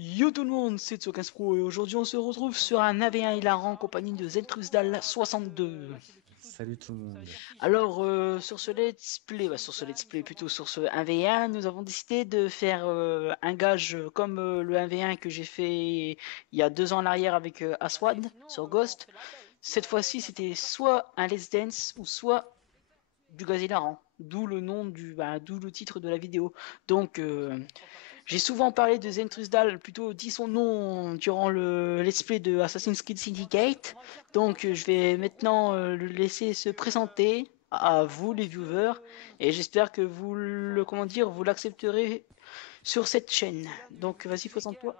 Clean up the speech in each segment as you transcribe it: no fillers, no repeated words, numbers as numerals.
Yo tout le monde, c'est Tsokans Pro et aujourd'hui on se retrouve sur un AV1 hilarant en compagnie de Zentrusdal 62. Salut tout le monde. Alors sur ce let's play, plutôt sur ce 1v1, nous avons décidé de faire un gage comme le 1v1 que j'ai fait il y a 2 ans en arrière avec Aswad sur Ghost. Cette fois-ci c'était soit un Let's Dance ou soit du gaz hilarant, d'où le nom d'où le titre de la vidéo. Donc j'ai souvent parlé de Zentrusdal, plutôt dit son nom durant le let's play de Assassin's Creed Syndicate. Donc je vais maintenant le laisser se présenter à vous les viewers et j'espère que vous l'accepterez sur cette chaîne. Donc vas-y, présente-toi.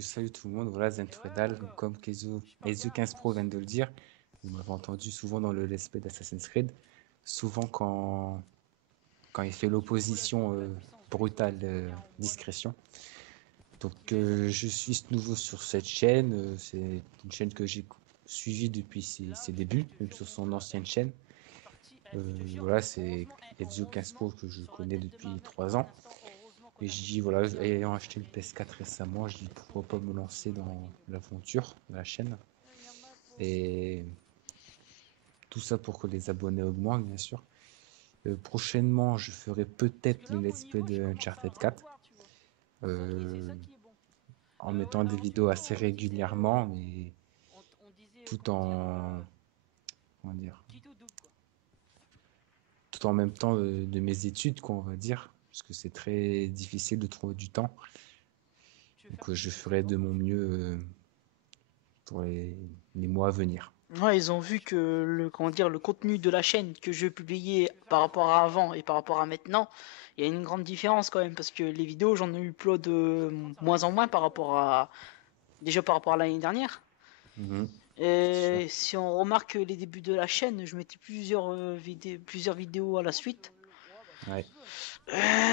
Salut tout le monde, voilà Zenfredal, comme Kezu et Zu15 Pro viennent de le dire, vous m'avez entendu souvent dans le let's play d'Assassin's Creed, souvent quand il fait l'opposition brutale discrétion. Donc je suis nouveau sur cette chaîne, c'est une chaîne que j'ai suivie depuis ses débuts, même sur son ancienne chaîne. Voilà, c'est Ezio 15 Pro que je connais depuis 3 ans. Et je dis, voilà, ayant acheté le PS4 récemment, je dis pourquoi pas me lancer dans l'aventure de la chaîne. Et tout ça pour que les abonnés augmentent, bien sûr. Prochainement, je ferai peut-être le let's play de Uncharted 4. euh, En mettant des vidéos assez régulièrement, mais tout en, comment dire, tout en même temps de mes études, quoi, on va dire, parce que c'est très difficile de trouver du temps. Donc je ferai de mon mieux pour les mois à venir. Ouais, ils ont vu que le contenu de la chaîne que je publiais par rapport à avant et par rapport à maintenant, il y a une grande différence quand même parce que les vidéos j'en ai eu upload de moins en moins par rapport à l'année dernière. Mhm, c'est sûr. Et si on remarque les débuts de la chaîne, je mettais plusieurs vidéos à la suite. Ouais.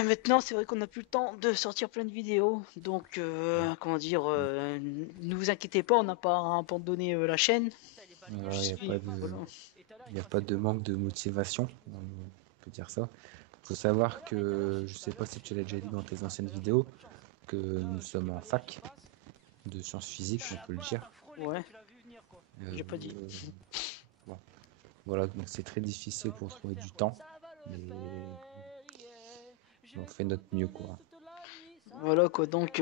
Maintenant, c'est vrai qu'on n'a plus le temps de sortir plein de vidéos. Donc, ne vous inquiétez pas, on n'a pas abandonné la chaîne. Il n'y a Juste, pas voilà. y a pas de manque de motivation, on peut dire ça. Il faut savoir que, je sais pas si tu l'as déjà dit dans tes anciennes vidéos, que nous sommes en fac de sciences physiques, on peut le dire. Ouais, Euh, j'ai pas dit. bon, voilà, donc c'est très difficile pour trouver du temps, mais on fait notre mieux, quoi. Voilà quoi, donc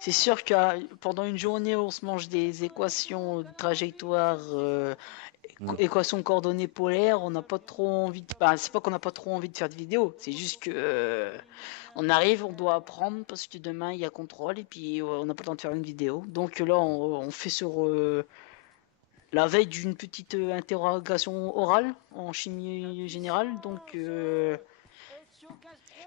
c'est sûr que pendant une journée on se mange des équations de trajectoire, Mm. équations coordonnées polaires, on n'a pas trop envie de... Bah, c'est pas qu'on n'a pas trop envie de faire de vidéos, c'est juste que on arrive, on doit apprendre parce que demain il y a contrôle et puis on n'a pas le temps de faire une vidéo. Donc là on fait sur la veille d'une petite interrogation orale en chimie générale, donc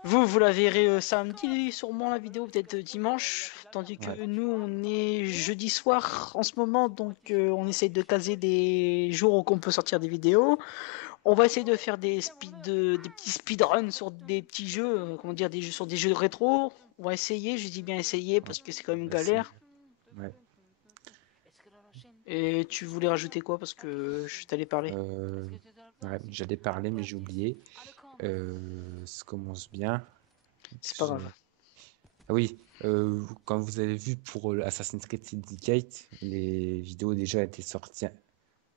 vous la verrez samedi, sûrement la vidéo, peut-être dimanche, tandis que Ouais. nous, on est jeudi soir en ce moment, donc on essaye de caser des jours où on peut sortir des vidéos. On va essayer de faire des petits speedruns sur des petits jeux, comment dire, des jeux sur des jeux rétro. On va essayer, je dis bien essayer Ouais. parce que c'est quand même une Bah, c'est- galère. ouais. Et tu voulais rajouter quoi parce que je t'allais parler? Euh, ouais, j'allais parler, mais j'ai oublié. Ça commence bien. C'est pas grave. Ah oui, comme vous avez vu pour Assassin's Creed Syndicate, les vidéos déjà étaient sorties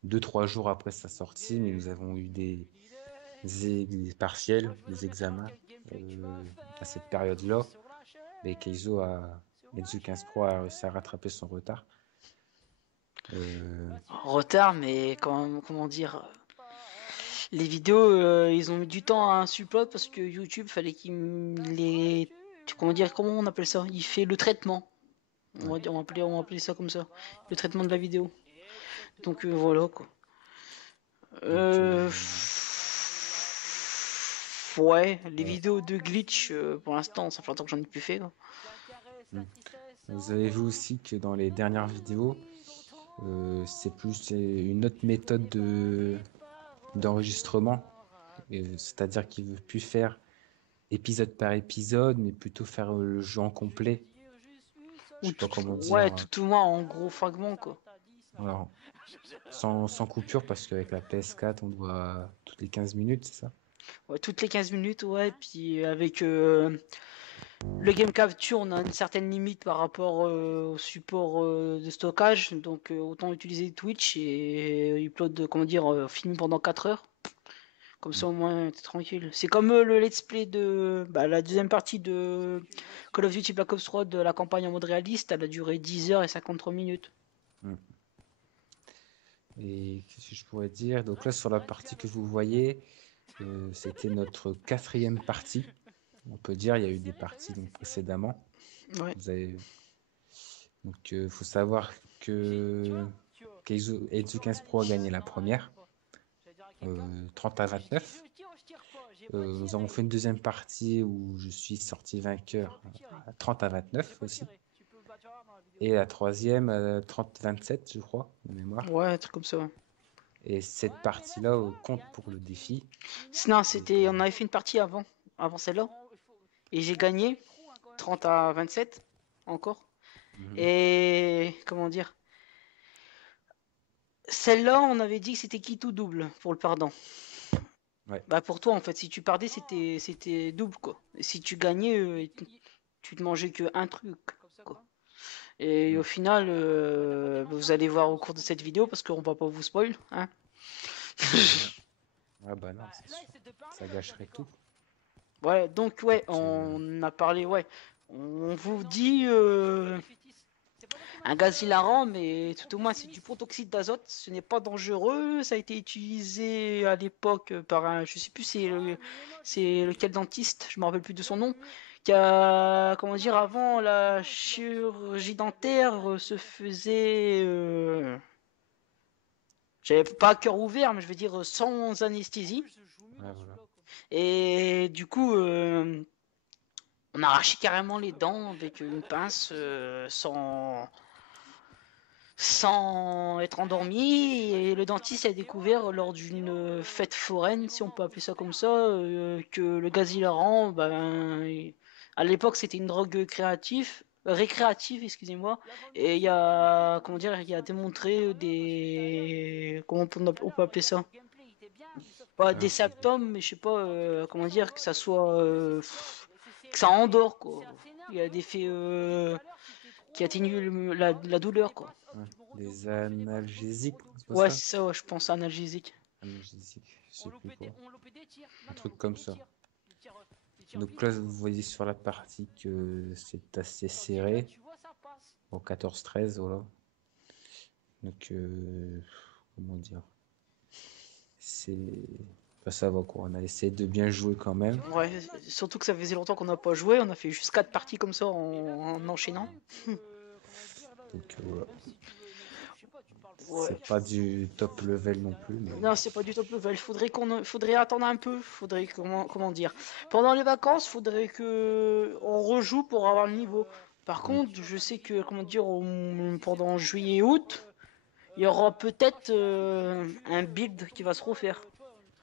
2, 3 jours après sa sortie, mais nous avons eu des partiels, des examens à cette période-là. Et Enzo 15 Pro a réussi à rattraper son retard. Euh, En retard, mais comment dire, les vidéos, ils ont mis du temps à un upload parce que YouTube, fallait qu'il les... comment on appelle ça? Il fait le traitement. ouais. On va appeler ça comme ça. Le traitement de la vidéo. Donc voilà quoi. Donc, Euh... Ouais, les voilà. vidéos de glitch, pour l'instant, ça fait longtemps que j'en ai plus fait quoi. Mm. Vous avez vu aussi que dans les dernières vidéos, c'est une autre méthode d'enregistrement. C'est-à-dire qu'il veut plus faire épisode par épisode, mais plutôt faire le jeu en complet. Je sais pas comment dire. Ouais, tout au moins en gros fragment quoi. Alors, sans coupure, parce qu'avec la PS4, on doit toutes les 15 minutes, c'est ça? Ouais, toutes les 15 minutes, ouais, puis avec Le game capture, on a une certaine limite par rapport au support de stockage, donc autant utiliser Twitch et upload, comment dire, film pendant 4 heures. Comme ça au moins t'es tranquille. C'est comme le let's play de la deuxième partie de Call of Duty Black Ops 3 de la campagne en mode réaliste, elle a duré 10 heures et 53 minutes. Mm. Et qu'est-ce que je pourrais dire? Donc là, sur la partie que vous voyez, c'était notre quatrième partie. On peut dire, il y a eu des parties donc, précédemment. Ouais. Vous avez... Donc, faut savoir que Keizo 15 Pro a gagné la première, 30 à 29. Nous avons fait une deuxième partie où je suis sorti vainqueur à 30 à 29 aussi. Et la troisième, 30-27, je crois, de mémoire. Ouais, un truc comme ça. Ouais. Et cette partie-là compte pour le défi. Non, c'était, on avait fait une partie avant celle-là. Et j'ai gagné 30 à 27 encore. Et comment dire, celle-là, on avait dit que c'était qui tout double pour le perdant. Ouais. Bah pour toi en fait, si tu perdais c'était double quoi. Et si tu gagnais, tu te mangeais que un truc quoi. Et au final, vous allez voir au cours de cette vidéo parce qu'on va pas vous spoil, hein. Ah bah non, c'est sûr. Ça gâcherait tout. Ouais, donc ouais, Donc, on a parlé, ouais. On vous dit un gaz hilarant, mais tout au moins c'est du protoxyde d'azote. Ce n'est pas dangereux. Ça a été utilisé à l'époque par un, je sais plus c'est lequel dentiste, je me rappelle plus de son nom, qui a, comment dire, avant la chirurgie dentaire se faisait, j'avais pas cœur ouvert, mais je veux dire sans anesthésie. ouais, voilà. Et du coup, on a arraché carrément les dents avec une pince sans être endormi. Et le dentiste a découvert lors d'une fête foraine, si on peut appeler ça comme ça, que le gaz hilarant, à l'époque c'était une drogue récréative, excusez-moi, et il y a, comment dire, il y a démontré comment on peut appeler ça? Pas des symptômes, mais je sais pas, comment dire, que ça soit, que ça endort, quoi. Il y a des effets qui atténuent la douleur, quoi. Ouais. Les analgésiques, c'est pas Ouais, ça? c'est ça, ouais, je pense analgésique. Analgésiques, je sais plus quoi. Un truc comme ça. Donc là, vous voyez sur la partie que c'est assez serré. Au 14-13, voilà. Donc, comment dire? C'est... Bah, ça va quoi, on a essayé de bien jouer quand même. Ouais, surtout que ça faisait longtemps qu'on n'a pas joué, on a fait juste 4 parties comme ça en enchaînant. Donc voilà. Ouais. C'est pas du top level non plus, mais Non, c'est pas du top level. Faudrait attendre un peu. Faudrait comment dire. Pendant les vacances, faudrait que on rejoue pour avoir le niveau. Par contre, je sais que comment dire pendant juillet et août, il y aura peut-être un build qui va se refaire.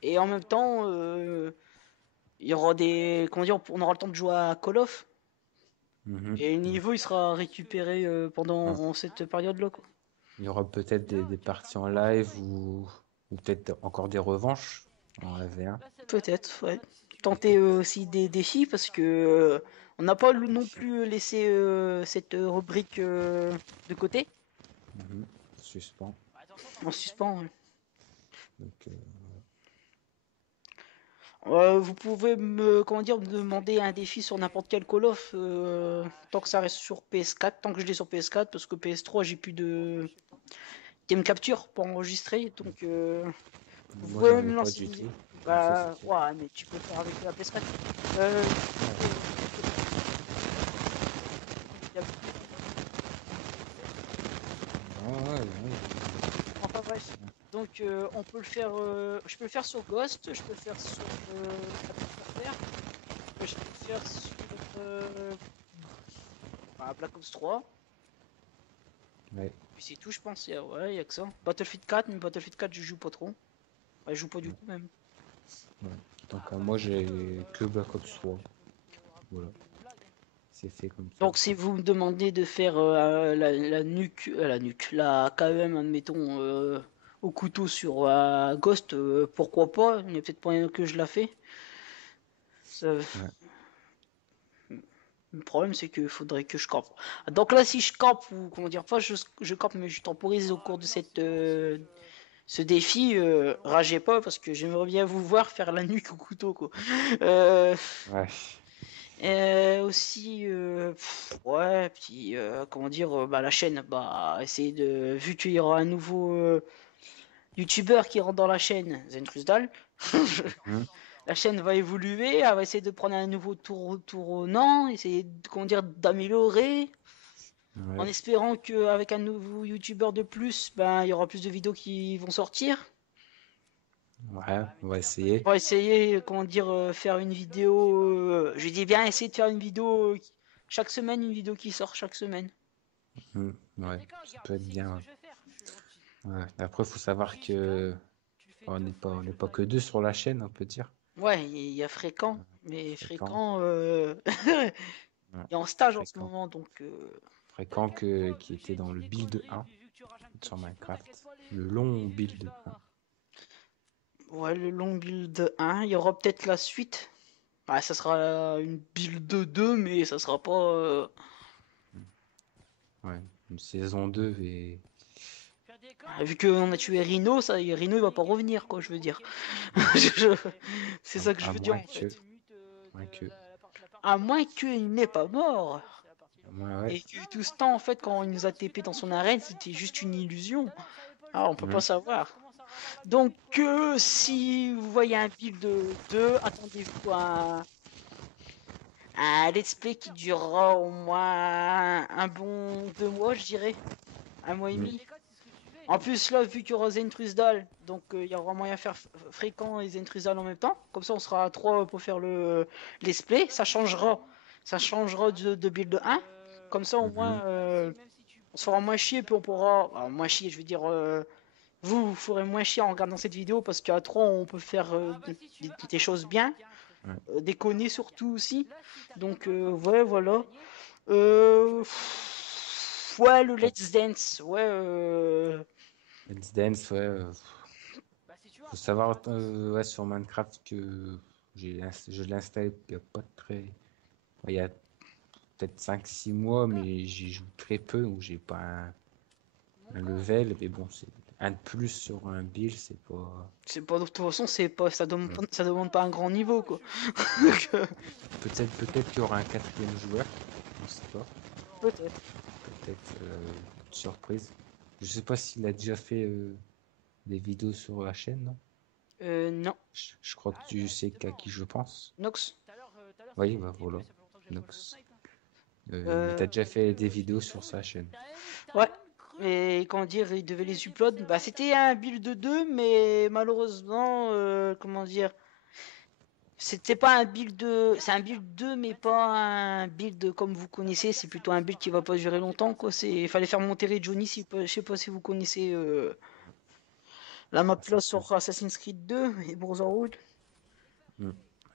Et en même temps, il y aura des comment dire, on aura le temps de jouer à Call of. Et le ouais. niveau il sera récupéré Ouais. pendant cette période-là, quoi. Il y aura peut-être des parties en live ou peut-être encore des revanches en AV1. Peut-être, ouais. Tenter aussi des défis parce que on n'a pas non plus laissé cette rubrique de côté, Suspens. en suspens. Ouais. Donc, Vous pouvez me, comment dire, me demander un défi sur n'importe quel Call of, tant que ça reste sur PS4, tant que je l'ai sur PS4, parce que PS3 j'ai plus de game capture pour enregistrer, donc vous moi, pouvez j'en ai me pas lancer du des... tout. Donc ça, c'est Bah, cool. ouais, mais tu peux le faire avec la PS4. Euh, y a- Ah, ouais, ouais. Enfin bref. Donc on peut le faire, je peux le faire sur Ghost, je peux le faire sur Advanced Warfare, je peux le faire sur Black Ops 3, Ouais. puis c'est tout je pense, ouais, y a que ça. Battlefield 4, mais Battlefield 4 je joue pas trop. Ouais, je joue pas du tout même. Ouais. Donc, moi, j'ai que Black Ops 3. Voilà. C'est fait comme ça. Donc si vous me demandez de faire la KEM admettons au couteau sur Ghost, pourquoi pas, il y a peut-être moyen que je la fais. Ça- Ouais. Le problème, c'est qu'il faudrait que je campe. Donc là, si je campe, ou comment dire, pas je campe, mais je temporise au cours de ce défi, ragez pas, parce que j'aimerais bien vous voir faire la nuque au couteau, quoi. Euh, Ouais. Aussi, ouais, puis, comment dire, bah, la chaîne, bah, essayer de, vu qu'il y aura un nouveau youtubeur qui rentre dans la chaîne, Zentrusdal, Mhm. la chaîne va évoluer, elle va essayer de prendre un nouveau tournant, essayer, comment dire, d'améliorer, en Ouais. espérant qu'avec un nouveau youtubeur de plus, ben, il y aura plus de vidéos qui vont sortir. Ouais, on va essayer. On va essayer, comment dire, faire une vidéo, je dis bien essayer de faire une vidéo chaque semaine, une vidéo qui sort chaque semaine. Ouais, ça peut être bien. Ouais. Après, il faut savoir que on n'est pas que deux sur la chaîne, on peut dire. Ouais, il y a Fréquent, mais Fréquent, Fréquent, ouais. il est en stage en ce Fréquent. moment, donc Fréquent qui était dans le build 1 sur Minecraft. Le long build 1. ouais, le long build 1, il y aura peut-être la suite. Ouais, ça sera une build 2, mais ça sera pas. Ouais, une saison 2 et Vu qu'on a tué Rhino, ça, Rhino il va pas revenir, quoi, je veux dire. ouais, C'est ça que je à veux dire moins en que, fait. moins que, À moins qu'il n'est pas mort. ouais. Et que tout ce temps, en fait, quand il nous a TP dans son arène, c'était juste une illusion. Ah, on peut pas Mhm. savoir. Donc, si vous voyez un build de 2, attendez-vous à un let's play qui durera au moins un bon 2 mois, je dirais. Un mois et Mhm. demi. En plus, là, vu qu'il y aura Zentrusdal, donc il y aura moyen de faire Fréquent et Zentrusdal en même temps. Comme ça, on sera à 3 pour faire le let's play. Ça changera de build 1. Comme ça, au moins, Mhm. on se fera moins chier, puis on pourra. Enfin, moins chier, je veux dire. Vous ferez moins chier en regardant cette vidéo parce qu'à 3, on peut faire des choses bien. Ouais. Déconner surtout aussi. Donc, ouais, voilà. Euh, ouais, le Ouais. Let's Dance. Ouais, Let's Dance, ouais. Faut savoir ouais, sur Minecraft que je l'ai installé il n'y a pas très. Ouais, il y a peut-être 5 6 mois, mais j'y joue très peu, donc j'ai pas un level. Mais bon, c'est un de plus sur un build, c'est pas. c'est pas de toute façon, c'est pas Ouais. ça demande pas un grand niveau quoi. Ouais. Donc, Peut-être qu'il y aura un quatrième joueur, on sait pas. peut-être. Peut-être surprise. Je sais pas s'il a déjà fait des vidéos sur la chaîne, non? Non. Je crois que tu sais à qui je pense. Nox. Oui, bah voilà. Nox. Il Euh, a déjà fait des vidéos sur sa chaîne. ouais. Et comment dire, il devait les upload. Bah, c'était un build de 2, mais malheureusement, comment dire, c'était pas un build de. C'est un build 2, mais pas un build comme vous connaissez. C'est plutôt un build qui va pas durer longtemps, quoi. Il fallait faire monter les Johnny. Je sais pas si vous connaissez la map là Assassin. sur Assassin's Creed 2 et Brotherhood. Hmm.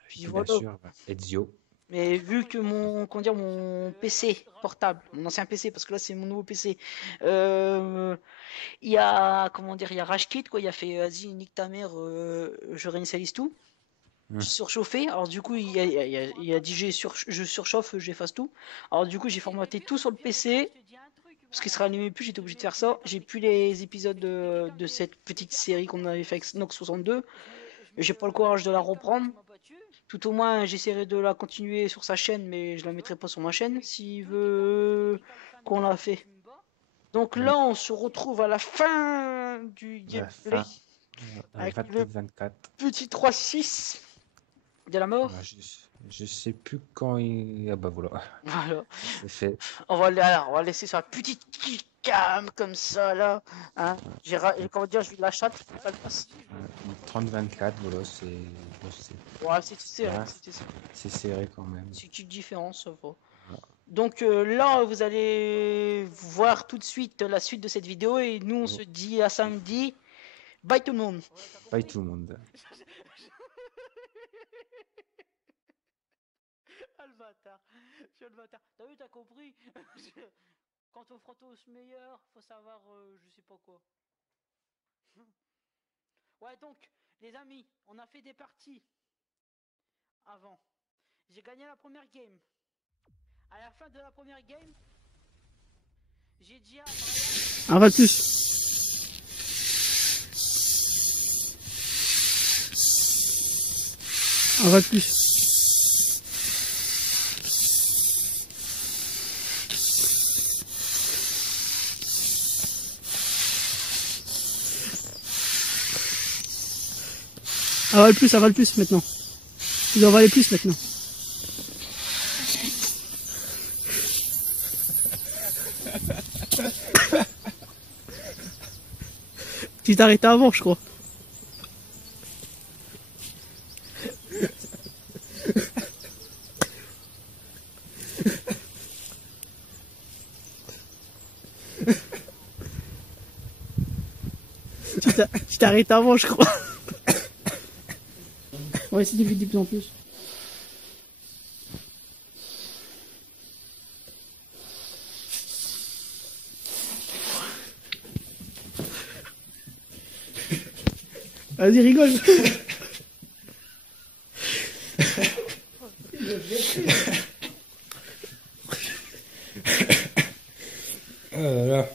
Puis Bien voilà. sûr, Ezio. Mais vu que comment dire, mon PC portable, mon ancien PC, parce que là c'est mon nouveau PC, il y a, comment dire, il y a Rage Quit, quoi, il a fait, vas-y, nique ta mère, je réinitialise tout. Hmm. Surchauffé, alors du coup il a dit je surchauffe, j'efface tout. Alors du coup j'ai formaté tout sur le PC, parce qu'il sera allumé plus, j'étais obligé de faire ça. J'ai plus les épisodes de cette petite série qu'on avait fait avec Nox 62, et j'ai pas le courage de la reprendre. Tout au moins, j'essaierai de la continuer sur sa chaîne, mais je la mettrai pas sur ma chaîne s'il veut qu'on la fait. Donc Hmm. là, on se retrouve à la fin du La gameplay fin, avec le 24-24. petit 3-6 de la mort. Ouais, je sais plus quand il. Ah bah voilà, Voilà. c'est fait. Alors, on va laisser sur la petite kickcam comme ça là. Hein. Comment dire, je lui la chatte, faut qu'elle passe. 30-24, voilà, Ouais, c'était c'est serré, bien, c'était serré. c'est serré quand même. C'est une différence, ça va. Voilà. Donc là, vous allez voir tout de suite la suite de cette vidéo et nous, on se Oh, dit à samedi. Bye tout le monde. bye tout le monde. Ah le bâtard. Tu le bâtard. T'as vu, t'as compris. Quand on frotte au meilleur, faut savoir je sais pas quoi. Ouais, donc, les amis, on a fait des parties avant. J'ai gagné la première game. À la fin de la première game, j'ai dit à Un va de plus. Un va de plus. Avale plus, avale plus maintenant. Tu dois avaler plus maintenant. Tu t'es arrêté avant, je crois. Tu t'es arrêté avant, je crois. On va essayer de vider de plus en plus. Vas-y, rigole. Ah là là.